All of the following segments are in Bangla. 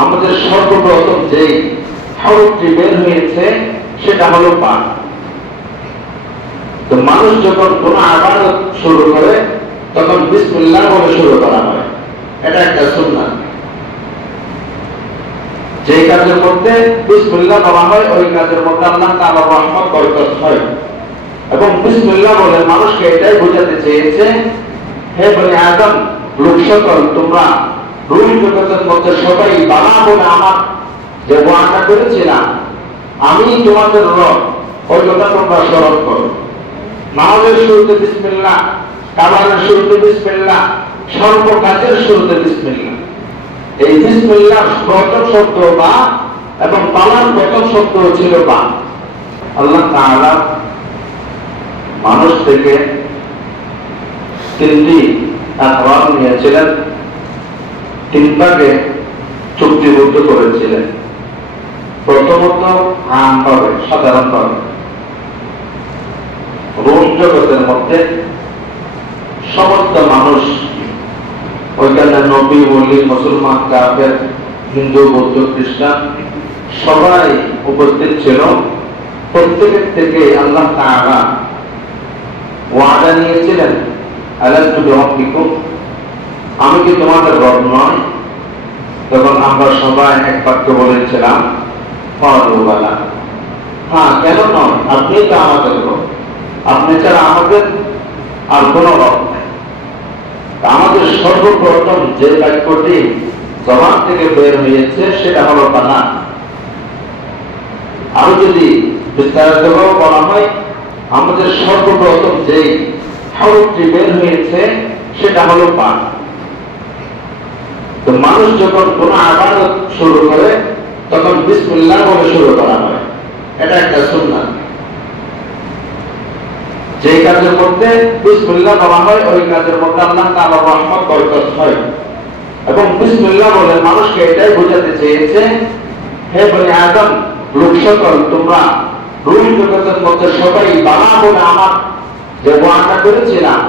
আমাদের সর্বপ্রথম যেই হরফটি বের হয়েছে সেটা হলো পা। তো মানুষ যখন কোন ইবাদত শুরু করে তখন বিসমিল্লাহ বলে শুরু করা হয়, এটা একটা সুন্নাত। যে কাজের মধ্যে বিসমিল্লাহ বলা হয় ওই কাজের মধ্যে আল্লাহ তাআলার রহমত বরকত হয়। এবং বিসমিল্লাহ বলে মানুষকে এটাই বোঝাতে চেয়েছে, হে বনি আদম, লোক সকল, তোমরা রুহ জগতের মধ্যে সবাই বালা বলে আমার যে ওয়াদা করেছিলাম আমি তোমাদের রব, ওই কথা তোমরা স্মরণ করো। নামাজের শুরুতে বিসমিল্লাহ, কাবারের শুরুতে বিসমিল্লাহ, সর্ব কাজের শুরুতে বিসমিল্লাহ। এই বিসমিল্লাহ প্রথম শব্দ বা এবং পালার প্রথম শব্দ ছিল বা। আল্লাহ তাআলা মানুষ থেকে তিনটি আকরার নিয়েছিলেন, তিন ভাগে চুক্তিবদ্ধ করেছিলেন। প্রথমত আমভাবে, সাধারণভাবে রুহ জগতের মধ্যে সমস্ত মানুষ, ওইখানে নবী, ওলি, মুসলমান, কাফের, হিন্দু, বৌদ্ধ, খ্রিস্টান সবাই উপস্থিত ছিল। প্রত্যেকের থেকে আল্লাহ তাআলা ওয়াদা নিয়েছিলেন, আলাস্তু বিরাব্বিকুম, আমি কি তোমাদের রব নয়? তখন আমরা সবাই এক বাক্য বলেছিলাম, ক্বালু বালা, হ্যাঁ, কেন নয়, আপনি তো আমাদের রব, আপনি ছাড়া আমাদের আর কোন রব নেই। আমাদের সর্বপ্রথম যে বাক্যটি জবান থেকে বের হয়েছে সেটা হলো বালা। আরো যদি বিস্তারিত বলা হয়, আমাদের সর্বপ্রথম যেই হরফটি বের হয়েছে সেটা হলো পা। তো মানুষ যখন কোন ইবাদত শুরু করে তখন বিসমিল্লাহ বলে শুরু করা হয়, এটা একটা সুন্নাত। যে কাজের মধ্যে বিসমিল্লাহ বলা হয় ওই কাজের মধ্যে আল্লাহ তাআলার রহমত বরকত হয়। এবং বিসমিল্লাহ বলে মানুষকে এটাই বোঝাতে চেয়েছে, হে বনি আদম, লোক সকল, তোমরা রুহ জগতের মধ্যে সবাই বালা বলে আমার যে ওয়াদা করেছিলাম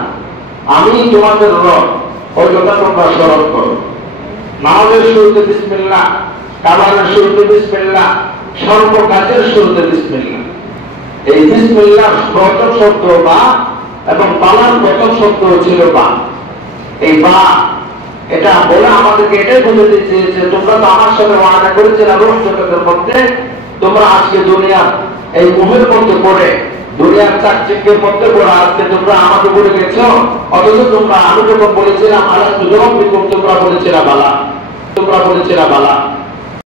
আমি তোমাদের রব, ওই কথা তোমরা স্মরণ করো। নামাজের শুরুতে বিসমিল্লাহ, কাবারের শুরুতে বিসমিল্লাহ, সর্ব কাজের শুরুতে বিসমিল্লাহ। এই বিসমিল্লাহ প্রথম শব্দ বা এবং বালার প্রথম শব্দ ছিল বা। এই বা এটা বলে আমাদেরকে এটাই বোঝাতে চেয়েছে, তোমরা তো আমার সাথে ওয়াদা করেছিলে রুহ জগতের মধ্যে, তোমরা আজকে দুনিয়ার এই মোহের মধ্যে পড়ে, দুনিয়ার চাকচিক্যের মধ্যে পড়ে আজকে তোমরা আমাকে বলে গেছো, অথচ তোমরা আমি যখন বলেছিলাম আলাস্তু বিরাব্বিকুম তোমরা বলেছিলা বালা, তোমরা বলেছিলা বালা।